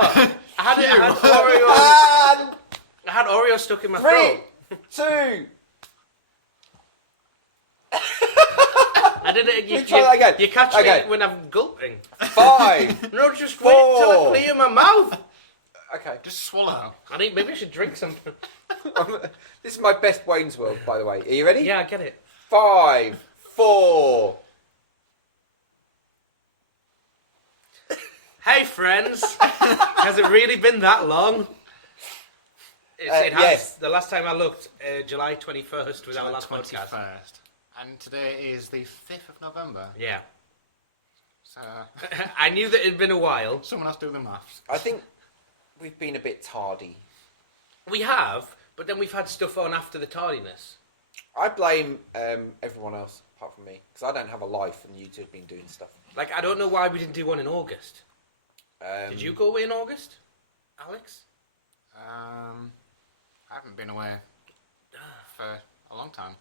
Oh, I had Oreo. I had Oreo stuck in my 3, throat. 2. I did it. You, try that again. You catch Okay. me when I'm gulping. 5. No, just wait till I 4. clear my mouth. Okay. Just swallow. Maybe I should drink something. This is my best Wayne's World, by the way. Are you ready? Yeah, I get it. 5, 4. Hey, friends. Has it really been that long? It has. Yes. The last time I looked, July 21st was our last 21st. podcast. And today is the 5th of November. Yeah. So, I knew that it had been a while. someone else do the maths. I think we've been a bit tardy. We have, but then we've had stuff on after the tardiness. I blame everyone else apart from me because I don't have a life and you two have been doing stuff. Like, I don't know why we didn't do one in August. Did you go away in August, Alex? I haven't been away for a long time.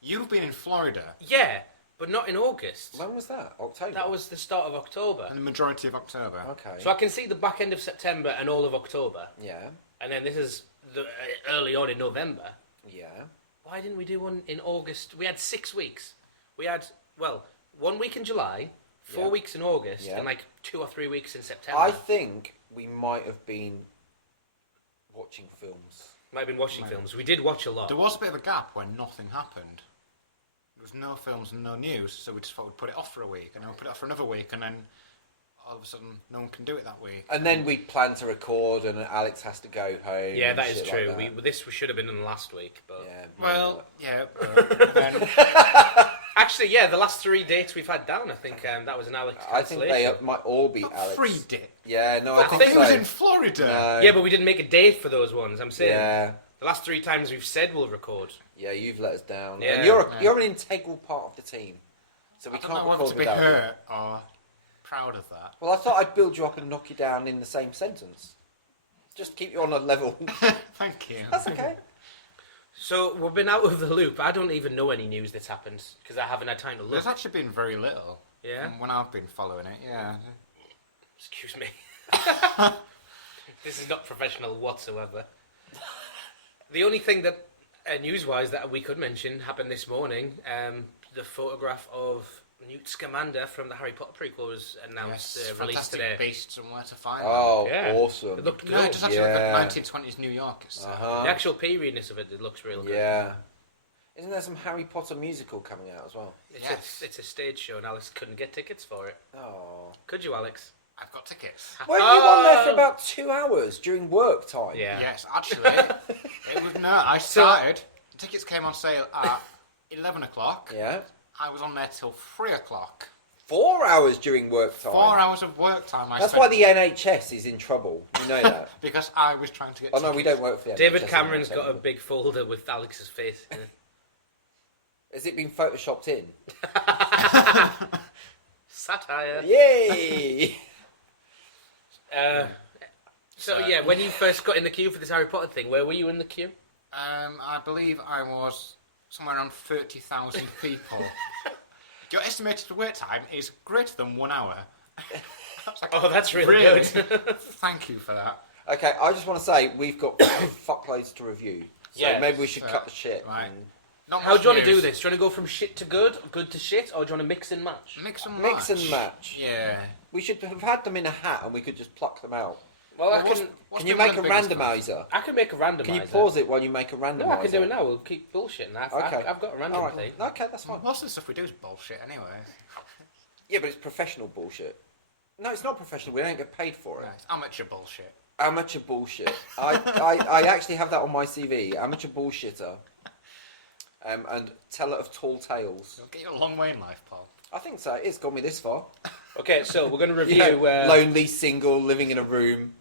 You've been in Florida. Yeah, but not in August. When was that? October? That was the start of October. And the majority of October. Okay. So I can see the back end of September and all of October. Yeah. And then this is the early on in November. Yeah. Why didn't we do one in August? We had 6 weeks. We had, 1 week in July, 4 Yeah. weeks in August, Yeah. and like 2 or 3 weeks in September. I think we might have been watching films. Might have been watching films. We did watch a lot. There was a bit of a gap when nothing happened. There was no films and no news, so we just thought we'd put it off for a week, and then we'd put it off for another week, and then all of a sudden no one can do it that week. And then we plan to record and Alex has to go home. Yeah, and that is shit true. Like that. This should have been in last week, but Yeah. Well, yeah, but then... actually, yeah, the last 3 dates we've had down, I think that was an Alex I think cancellation. they might all be Alex. 3 did. Yeah, no, I think think He so. was in Florida. No. Yeah, but we didn't make a date for those ones. I'm saying Yeah. the last 3 times we've said we'll record. Yeah, you've let us down. Yeah. And you're an integral part of the team. So we I don't can't know whether record to be without you. hurt or proud of that. Well, I thought I'd build you up and knock you down in the same sentence. Just keep you on a level. Thank you. That's okay. So we've been out of the loop. I don't even know any news that's happened because I haven't had time to look. There's actually been very little. Yeah? from when I've been following it, yeah. Excuse me. This is not professional whatsoever. The only thing that, news-wise, that we could mention happened this morning. The photograph of Newt Scamander from the Harry Potter prequel was announced, Yes, released Fantastic today. Beasts and Where to Find Oh, Yeah. awesome. It looked them. good. No, it does actually Yeah. look like 1920s New York. It's, Uh-huh. The actual periodness of it looks real good. Yeah. Isn't there some Harry Potter musical coming out as well? Yes. It's a stage show and Alex couldn't get tickets for it. Oh. Could you, Alex? I've got tickets. Weren't you on there for about 2 hours during work time? Yeah. Yes, actually, it was no. I started. The tickets came on sale at 11 o'clock. Yeah. I was on there till 3 o'clock. 4 hours during work time. 4 hours of work time. That's why the NHS is in trouble. You know that. Because I was trying to get. Oh no, tickets. we don't work for the David NHS Cameron's anymore, got a so- big folder with Alex's face in it. Has it been photoshopped in? Satire. Yay! So yeah, when you first got in the queue for this Harry Potter thing, where were you in the queue? I believe I was somewhere around 30,000 people. Your estimated wait time is greater than 1 hour. Oh, that's really good. Thank you for that. Okay, I just want to say we've got fuckloads to review. So Yeah. maybe we should cut the shit. Right. and Not How much do you want to do news. this? Do you want to go from shit to good to shit, or do you want to mix and match? Mix and Mix and match. Yeah. We should have had them in a hat and we could just pluck them out. Well, I what's- can. what's Can you been one make a of the biggest ones? randomizer? I can make a randomizer. Can you pause it while you make a randomizer? No, I can do it now. We'll keep bullshitting. Okay. I've got a random All right. thing. Okay, that's fine. Most of the stuff we do is bullshit anyway. Yeah, but it's professional bullshit. No, it's not professional. We don't get paid for it. Right, it's amateur bullshit. Amateur bullshit. I actually have that on my CV. Amateur bullshitter. And teller of tall tales. It'll get you a long way in life, Paul. I think so. It's got me this far. Okay, so we're going to review. Yeah, lonely, single, living in a room.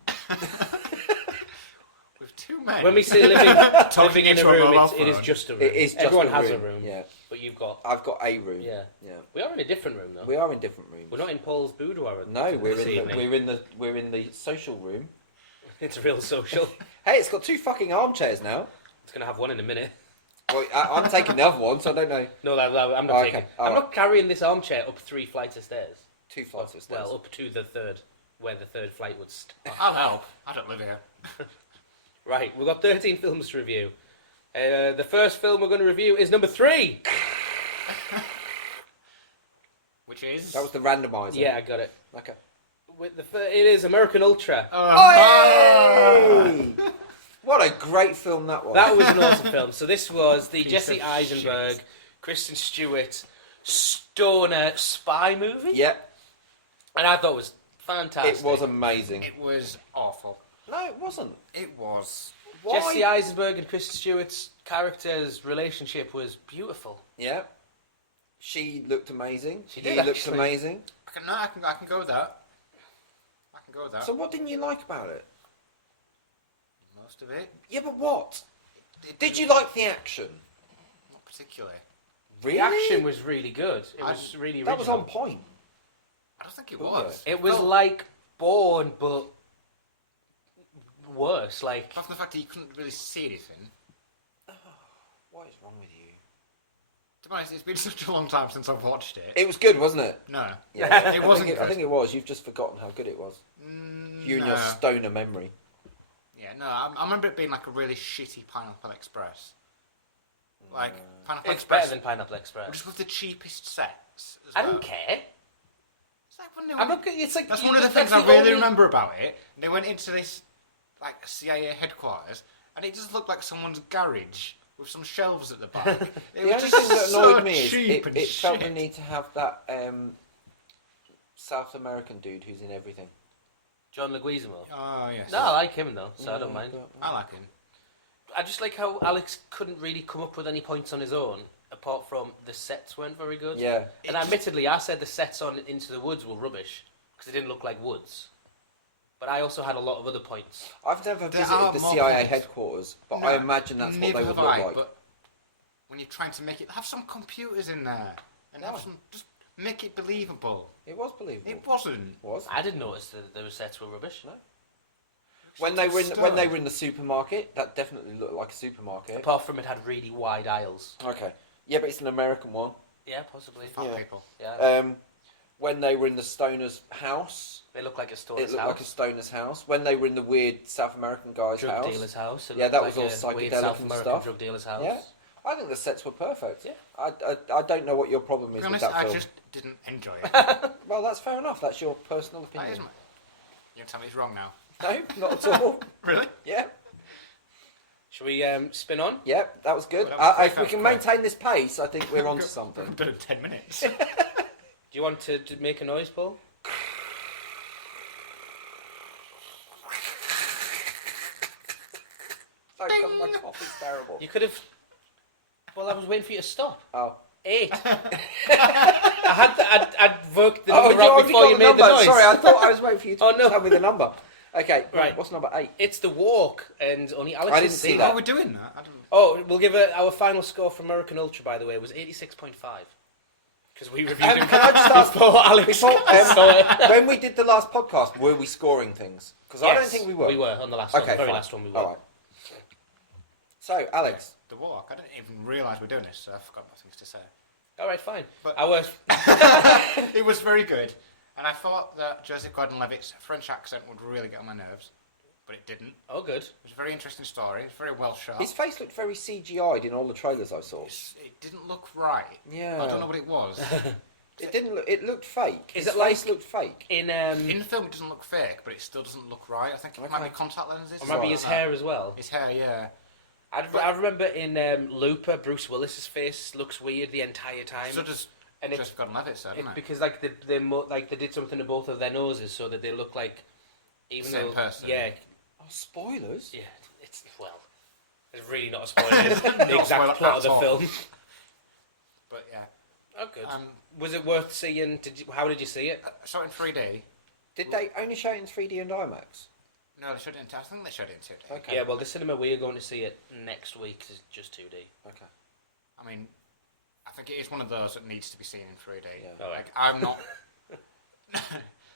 With 2 men. When we say living in a into a room, mobile it is phone. just a room. It is just Everyone a has room. a room. Yeah. But you've got. I've got a room. Yeah. Yeah. We are in a different room though. We are in different rooms. We're not in Paul's boudoir. No, we're this in the, evening. we're in the social room. It's real social. Hey, it's got 2 fucking armchairs now. It's going to have one in a minute. Well, I'm taking the other one, so I don't know. No, I'm not Oh, taking. okay. I'm Alright. not carrying this armchair up 3 flights of stairs. 2 flights of stairs. Well, up to the 3rd. where the third flight would start. I'll help. I don't live here. Right, we've got 13 films to review. The first film we're going to review is number 3. Which is? That was the randomizer. Yeah, I got it. Okay. It is American Ultra. Hey! What a great film that was. That was an awesome film. So this was the Piece Jesse of Eisenberg, shit. Kristen Stewart stoner spy movie. Yeah, And I thought it was fantastic. it was amazing. It was awful. No, it wasn't. It was. Why? Jesse Eisenberg and Kristen Stewart's character's relationship was beautiful. Yeah. She looked amazing. She He did, looked actually. amazing. I can go with that. I can go with that. So what didn't you like about it? Most of it. Yeah, but what? It Did you like the action? Not particularly. Really? The action was really good. It I- was really original. That was on point. I don't think it Was was. It was felt- like Bourne, but worse. Like, apart from the fact that you couldn't really see anything. What is wrong with you? To be honest, it's been such a long time since I've watched it. It was good, wasn't it? No. Yeah, It wasn't I good. think it was. You've just forgotten how good it was. You and your stoner memory. Yeah, no, I remember it being like a really shitty Pineapple Express. Like, Pineapple it's Express. better than Pineapple Express. Just with the cheapest sets. As I well. don't care. It's like when they I'm went- not. It's like That's you- one of the that's things I really only- remember about it. They went into this, like, CIA headquarters, and it just looked like someone's garage with some shelves at the back. It The was only just thing that so annoyed me is cheap it, and it felt the shit. need to have that South American dude who's in everything. John Leguizamo. Oh, yes. No, I like him though, so I don't Yeah, mind. but- I like him. I just like how Alex couldn't really come up with any points on his own, apart from the sets weren't very good. Yeah. And admittedly, I said the sets on Into the Woods were rubbish because they didn't look like woods. But I also had a lot of other points. I've never There visited are the more CIA points. headquarters, but No, I imagine that's what neither they would have look I, like. But when you're trying to make it, have some computers in there and Why? have some, just make it believable. It was believable. It wasn't. was. I didn't notice that the sets were rubbish. No. When they were in the supermarket, that definitely looked like a supermarket. Apart from it had really wide aisles. Okay. Yeah, but it's an American one. Yeah, possibly. Fat Yeah. people. Yeah. When they were in the stoner's house, They look like a it store's looked house. like a stoner's house. When they were in the weird South American guy's Drug house, dealer's house. It Yeah, looked that was like all a weird psychedelic South and American stuff. drug dealer's house. Yeah. I think the sets were perfect. Yeah. I don't know what your problem To is be with honest, that I film. just didn't enjoy it. Well, that's fair enough. That's your personal That opinion. is my... You're tell me it's wrong now. No, not at all. Really? Yeah. Should we spin on? Yeah, that was good. Well, that was If we can quick. maintain this pace, I think we're onto something. We've done it in 10 minutes. Do you want to make a noise, Paul? Sorry, 'cause my cough is terrible. You could have. Well, I was waiting for you to stop. Oh. 8. I'd worked the Oh, number you out already before got you the made number. the noise. Sorry, I thought I was waiting for you to Oh, no. tell me the number. Okay, Right. What's number 8? It's The Walk, and only Alex I has didn't seen see Why that. are we doing that? I don't... Oh, we'll give our final score for American Ultra, by the way, was 86.5. Because we reviewed him Can I just ask before Alex before, saw it. when we did the last podcast, were we scoring things? Because I don't Yes, think we were. We were on the last one. Okay, The very fine. last one we were. All right. So, Alex, The walk. I didn't even realise we're doing this, so I forgot my things to say. All right, fine. But- Our It was very good, and I thought that Joseph Gordon-Levitt's French accent would really get on my nerves, but it didn't. Oh, good. It was a very interesting story. It's very well shot. his face looked very CGI'd in all the trailers I saw. It didn't look right. Yeah. I don't know what it was. It didn't look. It looked fake. Is His it like- face looked fake. In In the film, it doesn't look fake, but it still doesn't look right. I think it might Okay. be contact lenses. or maybe something his like that. hair as well. His hair, yeah. I remember in Looper, Bruce Willis's face looks weird the entire time. So does And it- Joseph Gordon-Levitt, said, didn't it? because like they did something to both of their noses so that they look like even Same though person. yeah Oh, spoilers. yeah it's really not a spoiler. It's the Not a spoiler exact plot of the at all. film. But yeah. Oh, good. Um, Was it worth seeing? How did you see it? I saw it in 3D. Did they only show it in 3D and IMAX? No, they showed it in. I think they showed it in 2D. Okay. Yeah, well, the cinema we're going to see it next week is just 2D. Okay. I mean, I think it is one of those that needs to be seen in 3D. Yeah. All right. Like, I'm not.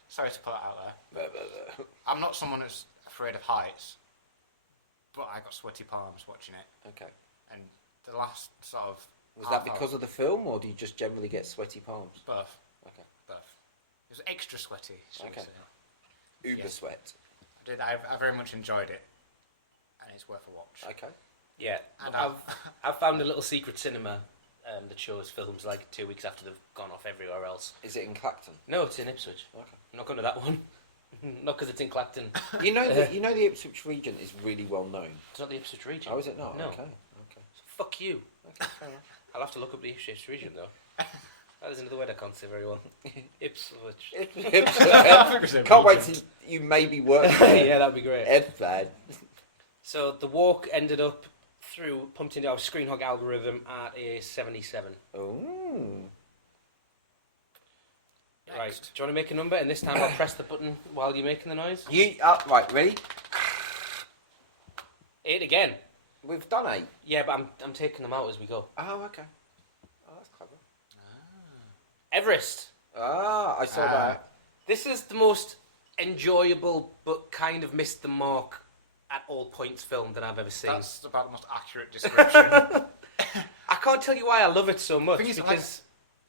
Sorry to put that out there. I'm not someone that's afraid of heights, but I got sweaty palms watching it. Okay. And the last sort of. Was that because of the film, or do you just generally get sweaty palms? Both. Okay. Both. It was extra sweaty. Shall we Okay. say. Uber Yeah. sweat. I very much enjoyed it, and it's worth a watch. Okay. Yeah, And I've found a little secret cinema that shows films like 2 weeks after they've gone off everywhere else. Is it in Clacton? No, it's in Ipswich. Okay. I'm not going to that one. Not because it's in Clacton. You know the Ipswich region is really well known. It's not the Ipswich region. Oh, is it not? No. Okay. Fuck you. Okay. Fair enough. I'll have to look up the Ipswich region though. That is another word I can't say very well. Ipswich. Can't wait till you maybe work there. Yeah, that'd be great. Ed. So the walk ended up pumped into our ScreenHog algorithm at a 77. Ooh. Right. Do you want to make a number? And this time I'll press the button while you're making the noise. Right, ready? 8 again. We've done 8. Yeah, but I'm taking them out as we go. Oh, okay. Oh, that's clever. Everest. I saw that. This is the most enjoyable but kind of missed the mark at all points film that I've ever seen. That's about the most accurate description. I can't tell you why I love it so much Thing is, because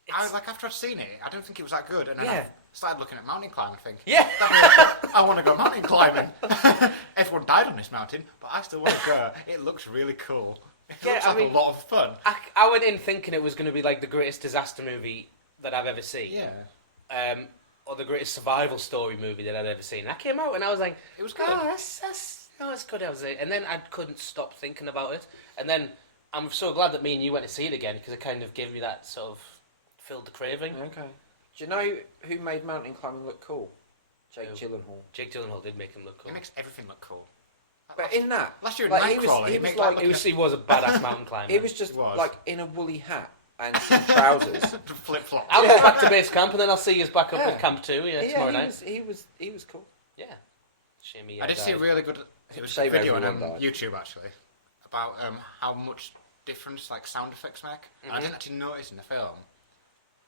after I'd seen it, I don't think it was that good, and then Yeah. I started looking at mountain climbing. I think, yeah. I want to go mountain climbing. Everyone died on this mountain, but I still want to go. It looks really cool. It Yeah, looks I like mean- a lot of fun. I went in thinking it was going to be like the greatest disaster movie that I've ever seen. Yeah, Or the greatest survival story movie that I'd ever seen. I came out and I was like, it was good. oh, that's good. I was like, and then I couldn't stop thinking about it. And then I'm so glad that me and you went to see it again because it kind of gave me that sort of filled the craving. Okay. Do you know who made mountain climbing look cool? Jake Who? Gyllenhaal. Jake Gyllenhaal did make him look cool. It makes everything look cool. But in that, Last year in like, Nightcrawler, he he was made like, like He was a badass mountain climber. he was just He was. like in a woolly hat and some trousers. flip flop. I'll go back to base camp and then I'll see you back up Yeah. at camp 2 tomorrow night. he was cool. Yeah. Shame he I did see a died. really good. It was a Save video on everyone died. YouTube actually about how much difference like sound effects make. And I didn't actually notice in the film,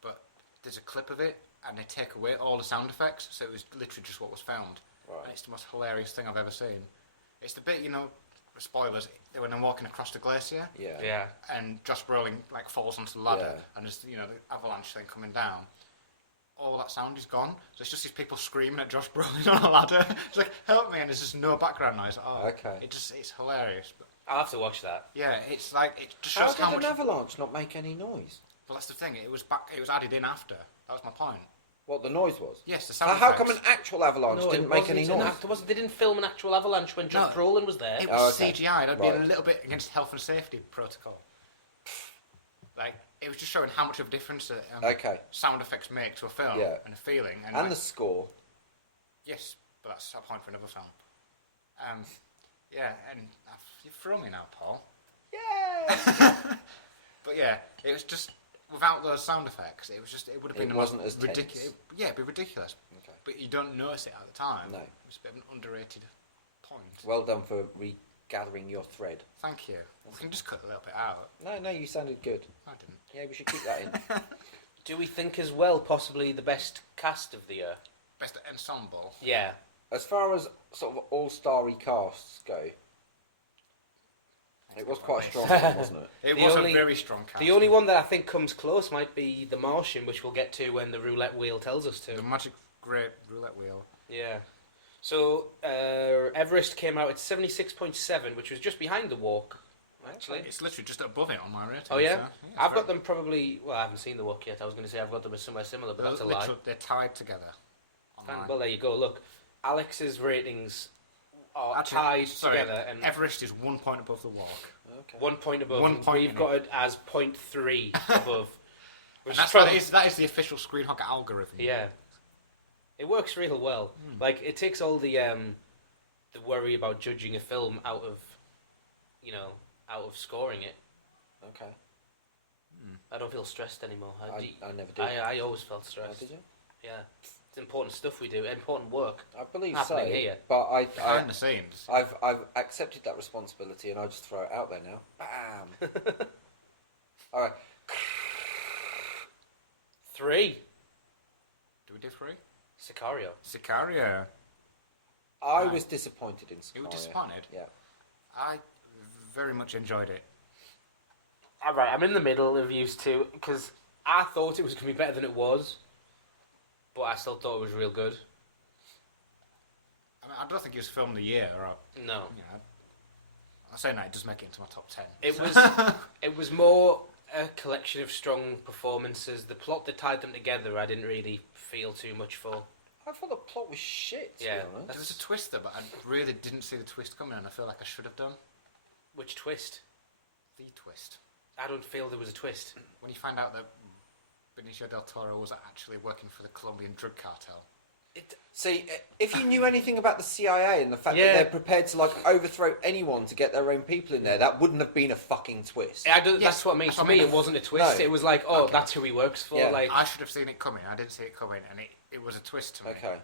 but there's a clip of it, and they take away all the sound effects, so it was literally just what was filmed. Right. And it's the most hilarious thing I've ever seen. It's the bit, spoilers, when they're walking across the glacier, Yeah. Yeah. and Josh Brolin like falls onto the ladder, Yeah. and there's the avalanche thing coming down. All that sound is gone, so it's just these people screaming at Josh Brolin on a ladder. It's like, help me, and there's just no background noise. Oh, Okay. it's hilarious. But I'll have to watch that. yeah, it's like it just How shows did how an much. avalanche not make any noise? Well, that's the thing. It was added in after. That was my point. What the noise was? Yes, the So sound. how come an effects. actual avalanche No, didn't it make any wasn't an noise? act- they didn't film an actual avalanche when Josh No. Brolin was there. It Oh, was okay. CGI. That'd be a Right. little bit against health and safety protocol. Like it was just showing how much of a difference Okay. sound effects make to a film Yeah. and a feeling. And, And like, the score. yes, but that's a point for another film. Yeah, and you've thrown me now, Paul. Yeah. But yeah, it was just without those sound effects, it would have been It the wasn't most as ridiculous. tense. Yeah, it'd be ridiculous. Okay. But you don't notice it at the time. No. It's a bit of an underrated point. Well done for regathering your thread. Thank you. We can just cut a little bit out. No, you sounded good. I didn't. Yeah, we should keep that in. Do we think as well possibly the best cast of the year? Best ensemble. Yeah. As far as sort of all-starry casts go, it was quite a strong one, wasn't it? It The was only- a very strong cast. The only one that I think comes close might be The Martian, which we'll get to when the roulette wheel tells us The to. magic great roulette wheel. Yeah. So Everest came out at 76.7, which was just behind The Walk, actually. It's literally just above it on my rating. Oh yeah, so, I've it's got them probably. Well, I haven't seen The Walk yet. I was going to say I've got them as somewhere similar, but very- that's a lie. They're tied together. on Fine. mine. Well, there you go. Look, Alex's ratings are Actually, tied sorry, together, and Everest is 1 point above the walk. Okay. 1 point above. 1 and point We've in got it as 0.3 above. Which And is probably, that is the official ScreenHog algorithm. yeah, it works real well. Like it takes all the worry about judging a film out of scoring it. Okay. I don't feel stressed anymore. I never did. I always felt Oh, stressed. did you? Yeah, it's important stuff we do, important work. I believe so. Happening here. But Behind the scenes. I've accepted that responsibility, and I just throw it out there now. Bam. All right. 3, Do we do 3? Sicario. Sicario. I Right. was disappointed in Sicario. You were disappointed? Yeah. I very much enjoyed it. Alright, I'm in the middle of used to, because I thought it was going to be better than it was, but I still thought it was real good. I don't think it was filmed of the year, or No. I'm saying that it does make it into my top 10. It was more a collection of strong performances. The plot that tied them together, I didn't really feel too much for. I thought the plot was shit, to Yeah. be honest. There was a twist there, but I really didn't see the twist coming, and I feel like I should have done. Which twist? The twist. I don't feel there was a twist. When you find out that Benicio del Toro was actually working for the Colombian drug cartel. See, if you knew anything about the CIA and the fact Yeah. that they're prepared to overthrow anyone to get their own people in there, that wouldn't have been a fucking twist. That's what I mean. That's To what I me, mean. it wasn't a twist. No. It was like, Okay. that's who he works for. Yeah. Like, I should have seen it coming. I didn't see it coming, and it was a twist to me. Okay.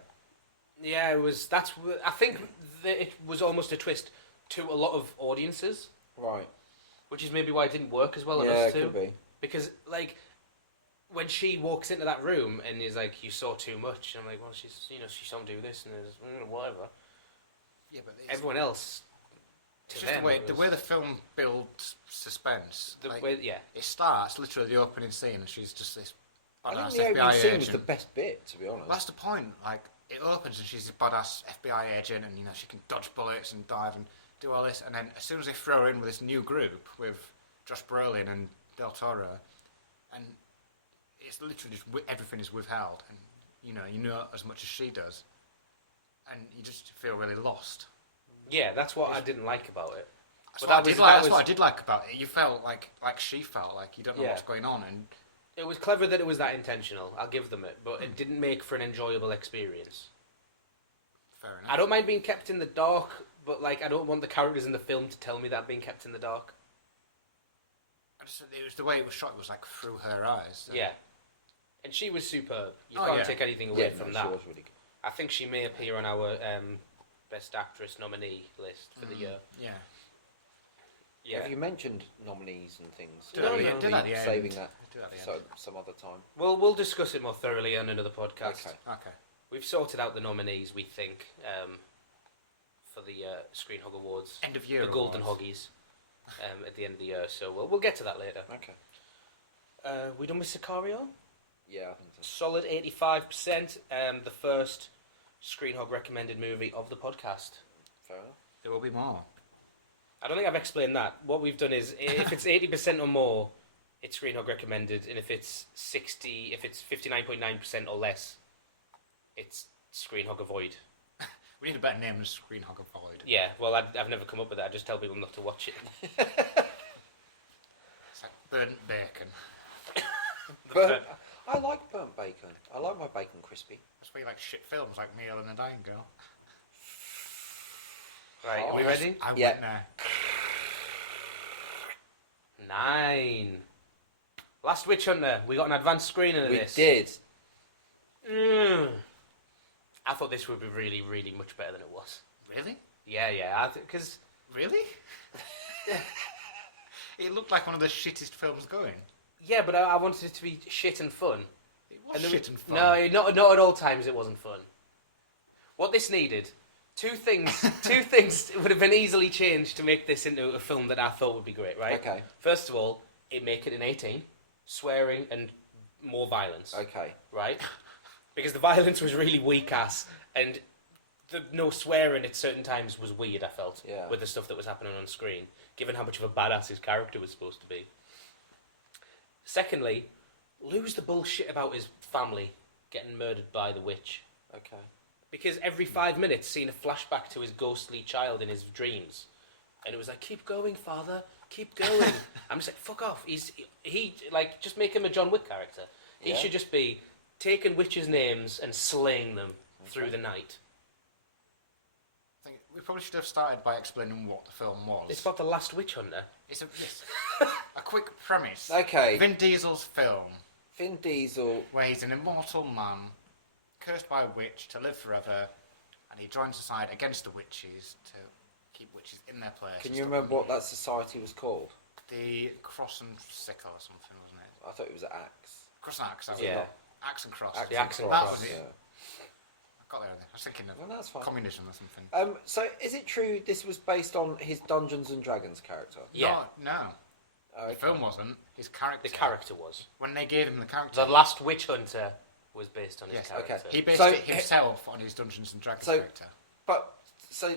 yeah, it was. I think that it was almost a twist to a lot of audiences, Right. which is maybe why it didn't work as well on Yeah, us it too. could be. Because when she walks into that room and he's like, "You saw too much," I'm like, "Well, she saw him do this and there's whatever." Yeah, but Everyone else, it's to just them, the way the film builds suspense. yeah. It starts literally the opening scene, and she's just this I badass think the FBI opening scene agent. was the best bit, to be honest. That's the point. Like, it opens and she's a badass FBI agent, and she can dodge bullets and dive and do all this. And then as soon as they throw her in with this new group with Josh Brolin and Del Toro, and it's literally just everything is withheld, and you know as much as she does, and you just feel really lost. Yeah, that's what I didn't like about it. That's, But what I did like about it. You felt like she felt like you don't know Yeah. what's going on, and It was clever that it was that intentional. I'll give them it, but it didn't make for an enjoyable experience. fair enough. I don't mind being kept in the dark, but I don't want the characters in the film to tell me that I'm being kept in the dark. It was the way it was shot. It was like through her eyes. Yeah, and she was superb. You Oh, can't yeah. take anything away from She that. was really good. I think she may appear on our best actress nominee list for the year. Yeah. Yeah, Have you mentioned nominees and things? Do No, Or no. are do we that at the end. saving that Do that at the end. some other time? we'll discuss it more thoroughly on another podcast. Okay. Okay. We've sorted out the nominees. We think for the ScreenHog Awards, End of year. the Golden awards. Hoggies, at the end of the year. So we'll get to that later. Okay. We done with Sicario? Yeah, I think so. Solid 85%. The first ScreenHog recommended movie of the podcast. Fair enough. There will be more. I don't think I've explained that. What we've done is, if it's 80% or more, it's ScreenHog recommended, and if it's 59.9% or less, it's ScreenHog avoid. We need a better name than ScreenHog Avoid. Yeah, well, I've never come up with that. I just tell people not to watch it. It's like burnt bacon. Burnt, I like burnt bacon. I like my bacon crispy. That's why you like shit films like Me, Ellen and the Dying Girl. Right, are we Oh, ready? I Yeah. went there. 9. Last Witch Hunter. We got an advanced screening of We this. did. I thought this would be really, really much better than it was. Really? Yeah. Because Really? It looked like one of the shittest films going. yeah, but I wanted it to be shit and fun. It was then shit and fun. No, not at all times. It wasn't fun. What this needed, two things would have been easily changed to make this into a film that I thought would be great. Right? Okay. First of all, it make it an 18, swearing and more violence. Okay. Right? Because the violence was really weak ass, and the no swearing at certain times was weird, I felt, Yeah. with the stuff that was happening on screen, given how much of a badass his character was supposed to be. Secondly, lose the bullshit about his family getting murdered by the witch. Okay. Because every 5 minutes, seeing a flashback to his ghostly child in his dreams. And it was like, keep going, father, keep going. I'm just like, fuck off. He just make him a John Wick character. He Yeah. should just be taking witches' names and slaying them through the night. I think we probably should have started by explaining what the film was. It's about the last witch hunter. It's a quick premise. Okay. Vin Diesel's film, Vin Diesel. where he's an immortal man, cursed by a witch to live forever, and he joins the side against the witches to keep witches in their place. Can and you stop remember them. what that society was called? The Cross and Sickle or something, wasn't it? I thought it was Axe. Cross and Axe, that was Yeah. it. Axe and Cross. The Axe and That Cross, was it. Yeah. I got there. I was thinking of Well, that's fine. communism or something. So is it true this was based on his Dungeons and Dragons character? Yeah. No. Oh, The film wasn't. His character. The character was. When they gave him the character. The last witch hunter was based on his Yes, character. okay. He based So, it himself on his Dungeons and Dragons so- character. But So,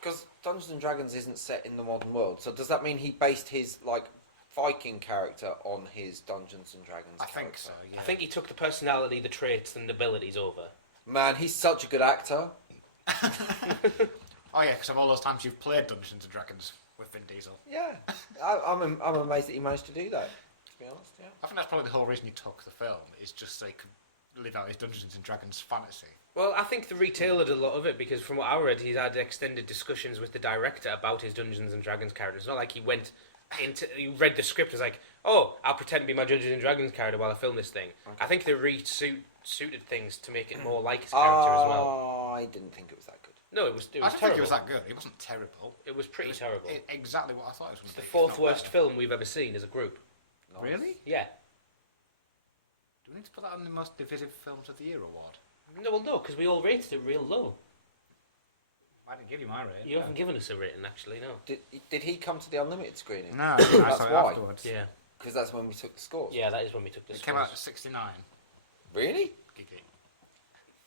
because Dungeons and Dragons isn't set in the modern world, so does that mean he based his Viking character on his Dungeons and Dragons? I think so. Yeah. I think he took the personality, the traits, and the abilities over. Man, he's such a good actor. Oh yeah, because of all those times you've played Dungeons and Dragons with Vin Diesel. Yeah, I'm amazed that he managed to do that. To be honest, yeah. I think that's probably the whole reason he took the film, is just so he could live out his Dungeons and Dragons fantasy. Well, I think the retailer did a lot of it because from what I read, he's had extended discussions with the director about his Dungeons and Dragons character. It's not like he went he read the script and was like, oh, I'll pretend to be my Dungeons and Dragons character while I film this thing. Okay. I think they suited things to make it more like his character as well. I didn't think it was that good. No, it was I don't terrible. think it was that good. It wasn't terrible. It was pretty terrible. Exactly what I thought it was going to be. It's the fourth worst film we've ever seen as a group. Nice. Really? Yeah. Do we need to put that on the most divisive films of the year award? No, well, no, because we all rated it real low. I didn't give you my rating. You haven't given us a rating, actually, no. Did he come to the unlimited screening? No, I That's saw it why. afterwards. Yeah. Because that's when we took the scores. Yeah, that is when we took the It scores. came out at 69. Really? Gigi.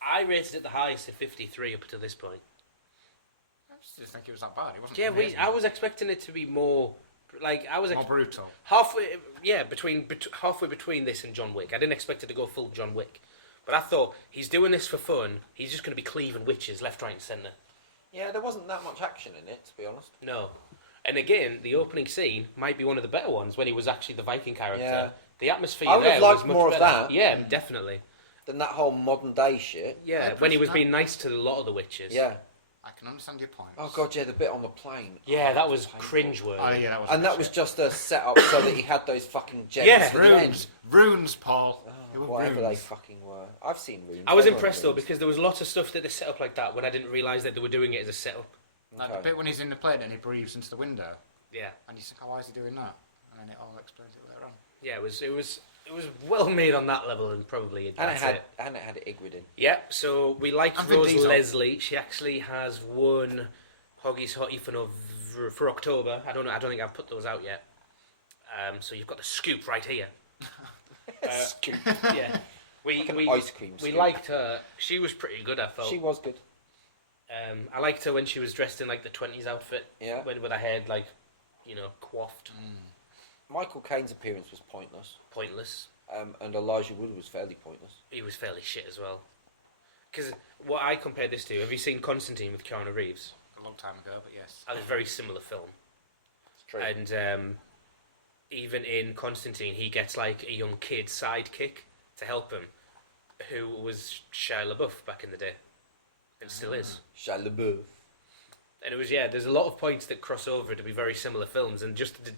I rated it the highest at 53 up to this point. I just didn't think it was that bad. It wasn't. Yeah, amazing. I was expecting it to be more... more brutal. halfway between this and John Wick. I didn't expect it to go full John Wick, but I thought he's doing this for fun. He's just going to be cleaving witches left, right, and centre. Yeah, there wasn't that much action in it, to be honest. No, and again, the opening scene might be one of the better ones when he was actually the Viking character. Yeah. The atmosphere I would there have was liked much more of better. that. Yeah, definitely. Than that whole modern day shit. Yeah, when he was being nice to a lot of the witches. Yeah. I can understand your point. Oh god, yeah, the bit on the plane. Yeah, Oh, that was painful. cringe-worthy. Oh yeah, that was. And that was just a setup so that he had those fucking gems Yeah, for the end. Runes, Paul. They Oh, were whatever runes. they fucking were. I've seen runes. I was Everyone impressed though runes. because there was lots of stuff that they set up like that when I didn't realise that they were doing it as a setup. Like Okay. the bit when he's in the plane and he breathes into the window, Yeah, and you think, oh, why is he doing that? And then it all explains it later on. yeah, it was well made on that level, and probably And that's it had Ygritte in. Yeah, so we like And Vin Rose Diesel. Leslie. She actually has won Hoggy's Hottie for October. I don't think I've put those out yet. So you've got the scoop right here. Scoop. Yeah, Like an we ice cream we scoop. liked her. She was pretty good. I felt. She was good. I liked her when she was dressed in like the 20s outfit. Yeah. When with her head like, coiffed. Michael Caine's appearance was pointless. Pointless. And Elijah Wood was fairly pointless. He was fairly shit as well. Because what I compared this to, have you seen Constantine with Keanu Reeves? A long time ago, but yes. That was a very similar film. It's true. And even in Constantine, he gets like a young kid sidekick to help him, who was Shia LaBeouf back in the day, and still is. Shia LaBeouf. And it was there's a lot of points that cross over to be very similar films, and just the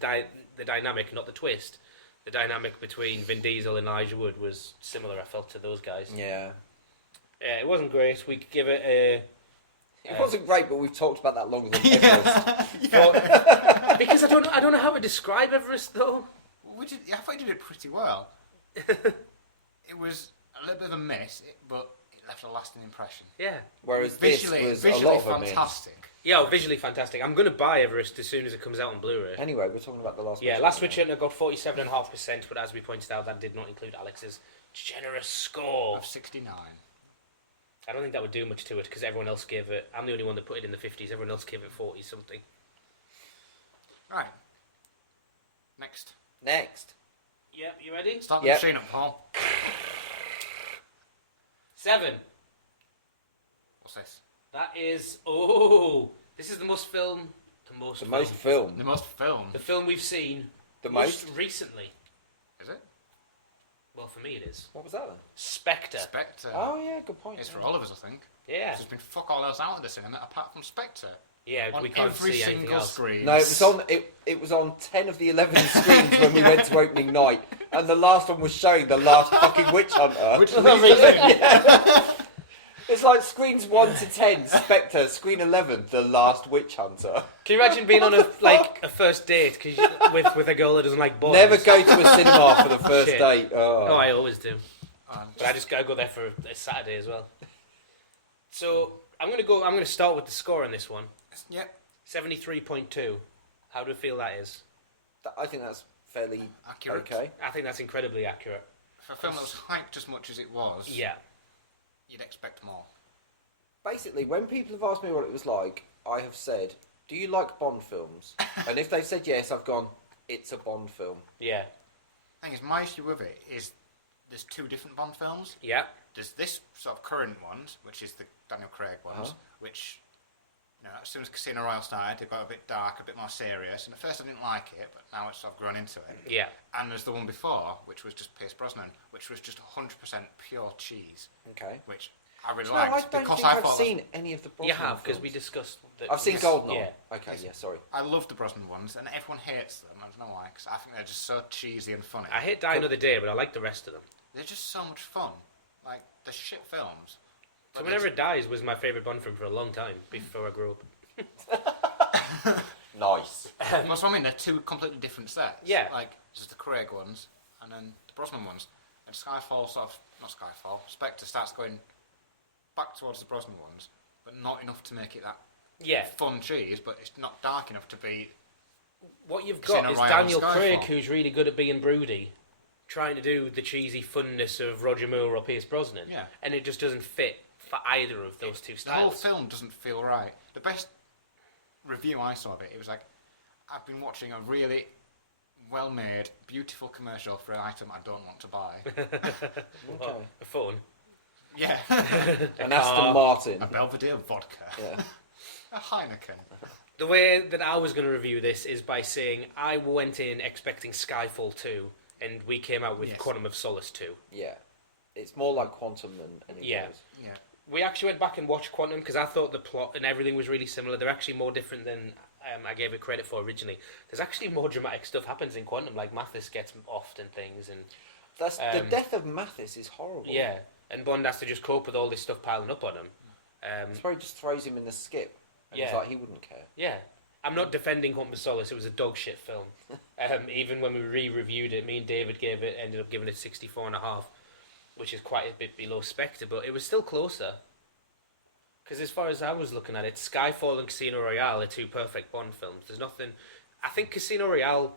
dynamic, not the twist. The dynamic between Vin Diesel and Elijah Wood was similar, I felt, to those guys. Yeah. Yeah, it wasn't great. We could give it a... It wasn't great, but we've talked about that longer than Everest. But, because I don't know how to describe Everest, though. I thought you did it pretty well. It was a little bit of a miss, but it left a lasting impression. Yeah. Whereas Visually, this was visually a lot of a miss. fantastic. Yeah, visually fantastic. I'm going to buy Everest as soon as it comes out on Blu-ray. Anyway, we're talking about the last. Yeah, Witch Last Hunter. Witch Hunter got 47.5%, but as we pointed out, that did not include Alex's generous score. Of 69. I don't think that would do much to it, because everyone else gave it... I'm the only one that put it in the 50s. Everyone else gave it 40-something. Right. Next. Next. Yep, you ready? Start the Yep. machine up, Paul. 7. What's this? That is... Oh! This is the most film... The most film. The most film. The film we've seen The most. recently. Is it? Well, for me it is. What was that then? Spectre. Spectre. Oh yeah, good point. It's yeah. for all of us, I think. Yeah. There's been fuck all else out of the cinema apart from Spectre. Yeah, On we can't every see anything single else. screen. No, it was on. It was on 10 of the 11 screens when we went to opening night, and the last one was showing the last fucking Witch Hunter. Which really? It's like screens 1 to 10, Spectre. Screen 11, the last Witch Hunter. Can you imagine being on a first date with a girl that doesn't like boys? Never go to a cinema for the first Shit. date. Oh, Oh. I always do. But I just gotta go there for a Saturday as well. So I'm gonna start with the score on this one. Yep. 73.2. How do you feel that is? I think that's fairly Accurate. okay. I think that's incredibly accurate. For a film that was hyped as much as it was, Yeah. you'd expect more. Basically, when people have asked me what it was like, I have said, do you like Bond films? And if they've said yes, I've gone, it's a Bond film. Yeah. Thing is, my issue with it is there's two different Bond films. Yeah. There's this sort of current ones, which is the Daniel Craig ones, which, you know, as soon as Casino Royale started, they got a bit dark, a bit more serious. And at first I didn't like it, but now it's sort of grown into it. Yeah. And there's the one before, which was just Pierce Brosnan, which was just 100% pure cheese. Okay. Which I really No, I liked. don't because think I I've thought seen any of the Brosnan You have, because films. we discussed that. I've seen yes. Goldeneye. Yeah. Okay, yeah, sorry. I love the Brosnan ones, and everyone hates them. I don't know why, because I think they're just so cheesy and funny. I hate Die Another Day, but I like the rest of them. They're just so much fun. Like, they're shit films. So but Whenever It Dies was my favourite Bond film for a long time, before I grew up. Nice. That's what I mean, they're two completely different sets. Yeah. Like, there's the Craig ones, and then the Brosnan ones. And Skyfall sort of, not Skyfall, Spectre starts going back towards the Brosnan ones, but not enough to make it that Yeah. fun cheese, but it's not dark enough to be... What you've Casino got is Royale Daniel and Skyfall. Craig, who's really good at being broody, trying to do the cheesy funness of Roger Moore or Pierce Brosnan. Yeah. And it just doesn't fit for either of those two The whole styles. film doesn't feel right. The best review I saw of it, it was like, I've been watching a really well-made, beautiful commercial for an item I don't want to buy. What, a phone? Yeah. An Aston Martin. A Belvedere vodka. Yeah. A Heineken. The way that I was going to review this is by saying I went in expecting Skyfall 2, and we came out with Yes. Quantum of Solace 2. Yeah. It's more like Quantum than anything Yeah. else. Yeah. We actually went back and watched Quantum because I thought the plot and everything was really similar. They're actually more different than I gave it credit for originally. There's actually more dramatic stuff happens in Quantum, like Mathis gets offed and things, and That's the death of Mathis is horrible. yeah, and Bond has to just cope with all this stuff piling up on him. It's where he just throws him in the skip, and he's Yeah. like, he wouldn't care. Yeah, I'm not defending Quantum of Solace. It was a dog shit film. Even when we re-reviewed it, me and David ended up giving it 64.5, which is quite a bit below Spectre, but it was still closer. Because as far as I was looking at it, Skyfall and Casino Royale are two perfect Bond films. There's nothing. I think Casino Royale,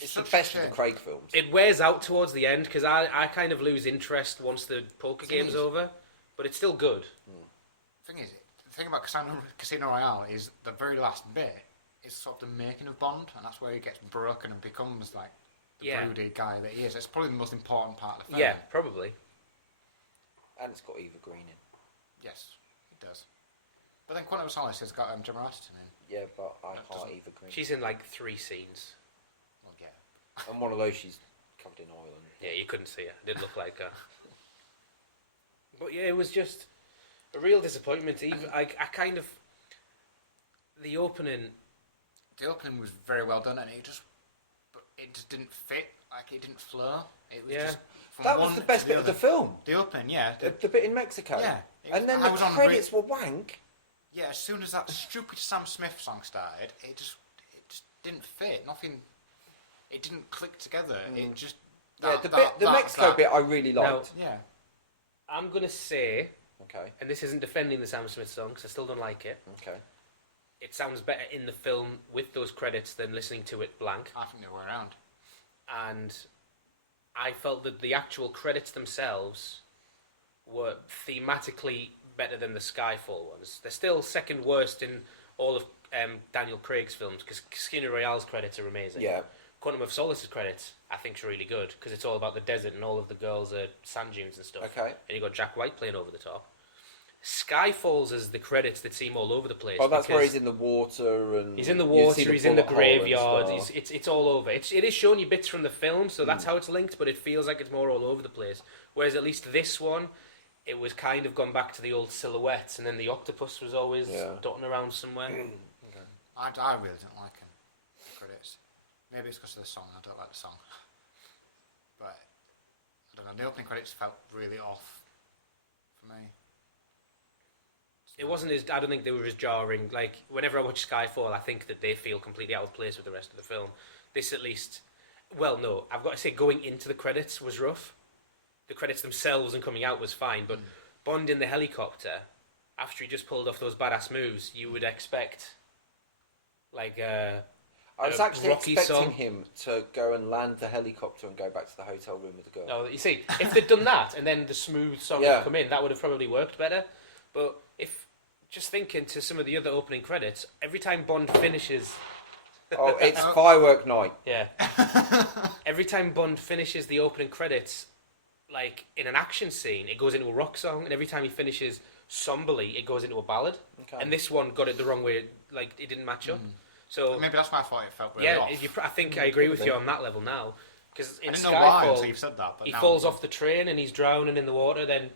It's the best of the Craig films. it wears out towards the end because I kind of lose interest once the poker game's over, but it's still good. The thing about Casino Royale is the very last bit is sort of the making of Bond, and that's where he gets broken and becomes like the Yeah. broody guy that he is. It's probably the most important part of the film. Yeah, probably. And it's got Eva Green in. Yes, it does. But then Quantum of Solace has got Gemma Arterton in. Yeah, but I That heart doesn't- Eva Green. She's in like 3 scenes. Well, yeah. And one of those, she's covered in oil. And... Yeah, you couldn't see her. It did look like her. But yeah, it was just a real disappointment. Even I kind of the opening. The opening was very well done, and but it just didn't fit. Like it didn't flow. It was Yeah. just from That one was the to best bit of other. the film. The opening, yeah. The bit in Mexico. Yeah. And then I the was on credits were wank. Yeah, as soon as that stupid Sam Smith song started, it just didn't fit. Nothing. It didn't click together. It just. Yeah, the Mexico bit I really Now- liked. Yeah. I'm gonna say, Okay, and this isn't defending the Sam Smith song because I still don't like it. okay. It sounds better in the film with those credits than listening to it blank. I think they were around. And I felt that the actual credits themselves were thematically better than the Skyfall ones. They're still second worst in all of Daniel Craig's films because Casino Royale's credits are amazing. Yeah. Quantum of Solace's credits I think is really good because it's all about the desert and all of the girls are sand dunes and stuff. Okay. And you got Jack White playing over the top. Skyfall's is the credits that seem all over the place. Well, that's where because he's in the water and he's in the you see water, he's in the bullet hole and graveyard, stuff. it's all over. It is showing you bits from the film, so that's how it's linked, but it feels like it's more all over the place. Whereas at least this one, it was kind of gone back to the old silhouettes, and then the octopus was always dotting around somewhere. I really didn't like him. The credits. Maybe it's because of the song. I don't like the song. But I don't know. The opening credits felt really off for me. It wasn't as, I don't think they were as jarring. Like, whenever I watch Skyfall, I think that they feel completely out of place with the rest of the film. This at least, well, no, I've got to say going into the credits was rough. The credits themselves and coming out was fine, but Bond in the helicopter, after he just pulled off those badass moves, you would expect, like, I was a actually Rocky expecting song. him to go and land the helicopter and go back to the hotel room with the girl. no, you see, if they'd done that and then the smooth song Yeah. had come in, that would have probably worked better. But if just thinking to some of the other opening credits, every time Bond finishes... Oh, it's firework night. Yeah. Every time Bond finishes the opening credits, like in an action scene, it goes into a rock song, and every time he finishes somberly, it goes into a ballad. Okay. And this one got it the wrong way, like it didn't match up. So Maybe that's why I thought it felt really yeah, off. I think I agree with you on that level now. Because in I didn't know why Skyfall, until you've said that. But he now falls off the train and he's drowning in the water. Then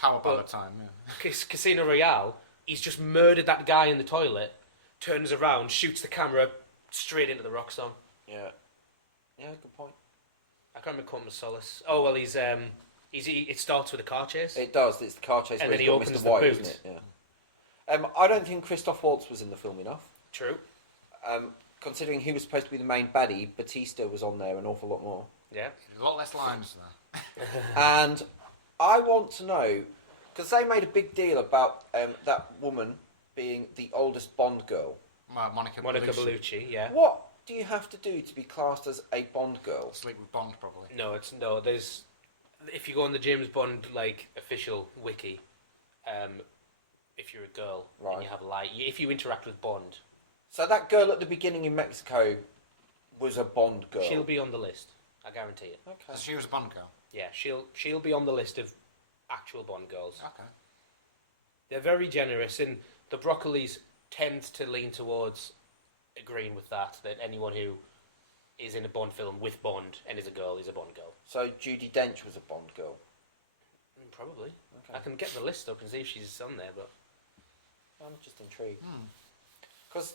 Power ballad time. Yeah. Casino Royale, he's just murdered that guy in the toilet. Turns around, shoots the camera straight into the rock song. Yeah. Yeah, good point. I can't remember Quantum of Solace. Oh well, it starts with a car chase. It does. It's the car chase And where then he's he got opens Mr. the White, boot. isn't it? Yeah. I don't think Christoph Waltz was in the film enough. True. Considering he was supposed to be the main baddie, Batista was on there an awful lot more. Yeah. A lot less lines there. And I want to know, because they made a big deal about that woman being the oldest Bond girl. Monica Bellucci. Yeah. What do you have to do to be classed as a Bond girl? Sleep with Bond, probably. No. There's if you go on the James Bond like official wiki, if you're a girl Right. and you have if you interact with Bond, So that girl at the beginning in Mexico was a Bond girl. she'll be on the list. I guarantee it. Okay. So she was a Bond girl. Yeah, she'll be on the list of actual Bond girls. Okay. They're very generous, and the Broccolis tend to lean towards agreeing with that anyone who is in a Bond film with Bond and is a girl is a Bond girl. So Judi Dench was a Bond girl. Probably. Okay. I can get the list up and see if she's on there, but I'm just intrigued. Because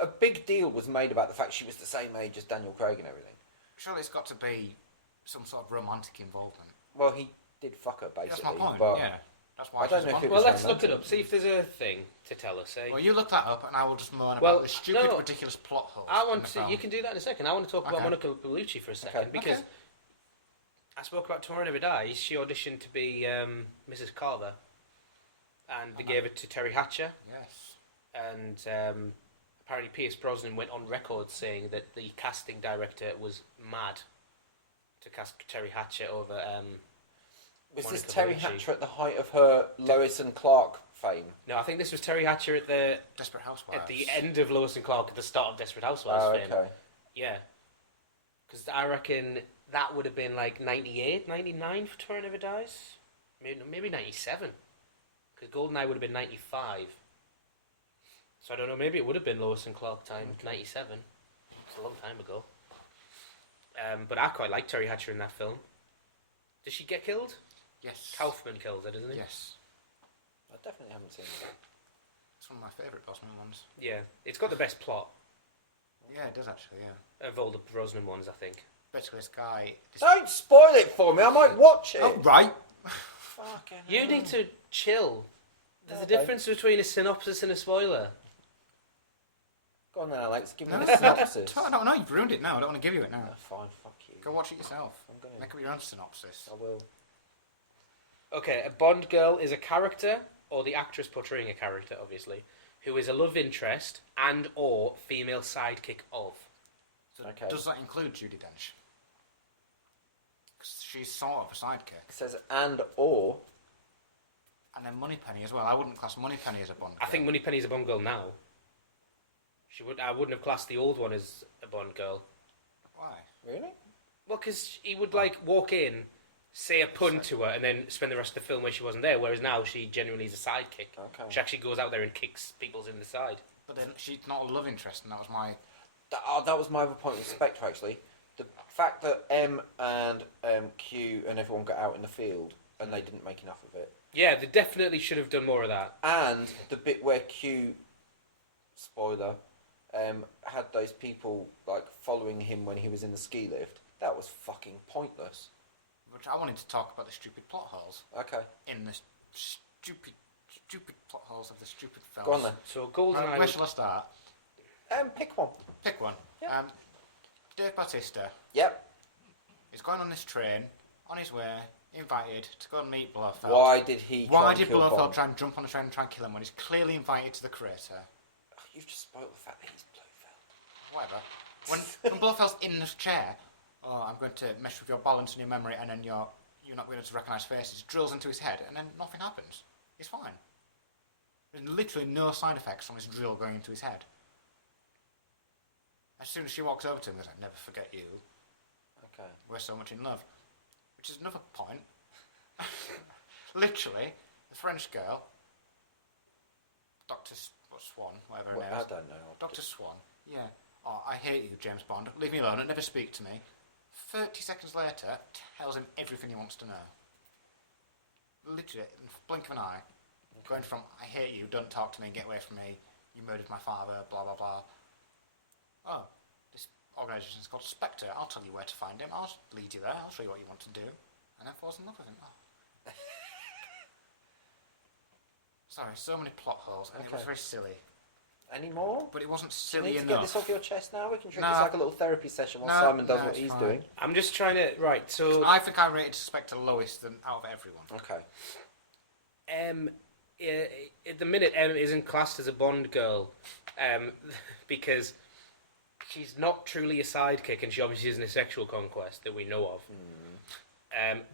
a big deal was made about the fact she was the same age as Daniel Craig and everything. Surely it's got to be some sort of romantic involvement. Well, he did fuck her, basically. That's my point, But yeah. That's why I don't she's a know if Bond it girl. well, was let's look it romantic. up. See if there's a thing to tell us. Eh? Well, you look that up and I will just moan Well, about the stupid, no. ridiculous plot holes. I in want the to. film. You can do that in a second. I want to talk about Okay. Monica Bellucci for a second Okay. because Okay. I spoke about Tomorrow Never Dies. She auditioned to be Mrs. Carver, and they gave it to Terry Hatcher. Yes. And apparently Pierce Brosnan went on record saying that the casting director was mad to cast Terry Hatcher over. Was this Monica Terry Bellucci. Hatcher at the height of her Lois and Clark fame? No, I think this was Terry Hatcher at the Desperate Housewives. end of Lois and Clark, at the start of Desperate Housewives Oh, fame. okay. Yeah, because I reckon that would have been like 98, 99 for Tomorrow Never Dies, maybe 97, because GoldenEye would have been 95. So I don't know. Maybe it would have been Lois and Clark time, 97. It's a long time ago. But I quite like Terry Hatcher in that film. Does she get killed? Yes. Kaufman kills her, doesn't he? Yes. I definitely haven't seen it. It's one of my favourite Brosnan ones. Yeah, it's got the best plot Yeah, it does actually, yeah. of all the Brosnan ones, I think. Basically, this guy... Don't spoil it for me. I might watch it. Oh, right. Fucking You hell. need to chill. There's a Okay. difference between a synopsis and a spoiler. Go on then, Alex. Give me No, the synopsis. I don't know, you've ruined it now. I don't want to give you it now. Fine, fuck you. Go watch it yourself. I'm gonna. Make up your own synopsis. I will. Okay, a Bond girl is a character, or the actress portraying a character, obviously, who is a love interest and or female sidekick of. So Okay. does that include Judi Dench? 'Cause she's sort of a sidekick. It says and or. And then Moneypenny as well. I wouldn't class Moneypenny as a Bond I girl. think Moneypenny's a Bond girl now. I wouldn't have classed the old one as a Bond girl. Why? Really? Well, because he would like walk in, say a pun to her, and then spend the rest of the film where she wasn't there. Whereas now she genuinely is a sidekick. Okay. She actually goes out there and kicks people's in the side. But then she's not a love interest, and that was my... That was my other point with Spectre, actually. The fact that M and Q and everyone got out in the field and they didn't make enough of it. Yeah, they definitely should have done more of that. And the bit where Q, spoiler, had those people like following him when he was in the ski lift. That was fucking pointless. Which I wanted to talk about the stupid plot holes Okay, in the stupid plot holes of the stupid films. go on then. So GoldenEye. Right, where shall I start? Pick one. Pick one. Yeah. Dave Bautista Yep. is going on this train, on his way, invited to go and meet Blofeld. Why did he? try Why and did kill Blofeld Bond? try and jump on the train and try and kill him when he's clearly invited to the crater? Oh, you've just spoiled the fact that he's Blofeld. Whatever. When Blofeld's in this chair, oh, I'm going to mess with your balance and your memory, and then you're not going to recognise faces. Drills into his head, and then nothing happens. He's fine. There's literally no side effects from his drill going into his head. As soon as she walks over to him, he goes, "I never forget you. Okay. We're so much in love." Which is another point. Literally, the French girl, Dr. Swan, whatever her name I is. don't know. Dr. Swan, yeah. "Oh, I hate you, James Bond. Leave me alone and never speak to me." 30 seconds later, tells him everything he wants to know. Literally, in the blink of an eye. Okay. Going from, "I hate you, don't talk to me, get away from me, you murdered my father, blah, blah, blah." "Oh, this organisation is called Spectre. I'll tell you where to find him. I'll lead you there. I'll show you what you want to do." And then falls in love with him. Oh. Sorry, so many plot holes, and it was Okay. very silly. Any more? But it wasn't Do you silly need to enough. get this off your chest now? We can treat No. this like a little therapy session while No, Simon does no, what it's he's fine. doing. I'm just trying to So I think I rated Spectre lowest than out of everyone. Okay. At the minute, Em isn't classed as a Bond girl, because she's not truly a sidekick, and she obviously isn't a sexual conquest that we know of.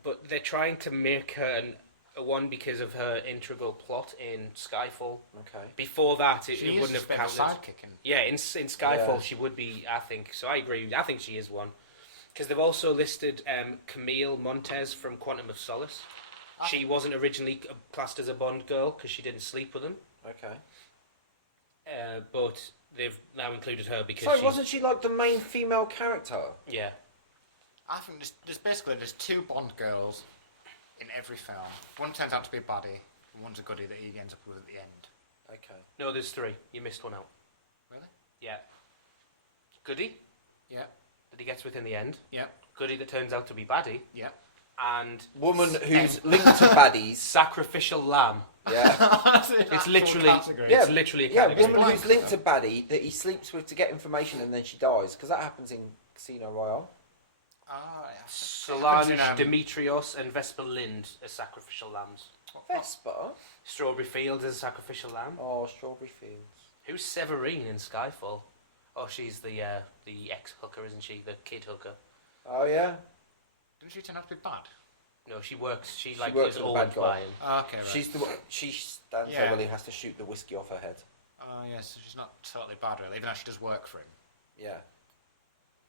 But they're trying to make her a one because of her integral plot in Skyfall. Okay. Before that, it She wouldn't is have a bit of a counted. sidekick. And Yeah, in Skyfall Yeah. she would be, I think. So I agree. I think she is one. Because they've also listed Camille Montez from Quantum of Solace. She wasn't originally classed as a Bond girl because she didn't sleep with him. Okay. But they've now included her because So she's... wasn't she like the main female character? Yeah. I think there's two Bond girls in every film. One turns out to be a baddie, and one's a goodie that he ends up with at the end. Okay. No, there's three. You missed one out. Really? Yeah. Goody, Yeah. that he gets with in the end. Yeah. Goody that turns out to be baddie. Yeah. And Woman who's linked to baddies. sacrificial lamb. Yeah. It's literally... Yeah, It's literally a Yeah, category. woman who's linked to baddie that he sleeps with to get information and then she dies. Because that happens in Casino Royale. Oh, yeah. Solange, Happens in, Demetrios, and Vesper Lind as sacrificial lambs. Vesper? Strawberry Fields as a sacrificial lamb. Oh, Strawberry Fields. Who's Severine in Skyfall? Oh, she's the ex-hooker, isn't she? The kid hooker. Oh, yeah? Didn't she turn out to be bad? No, she works. She works is with a owned bad guy. by him. Oh, okay, right. She's the one, she stands Yeah. there while he has to shoot the whiskey off her head. Oh, yeah, so she's not totally bad, really, even though she does work for him. Yeah.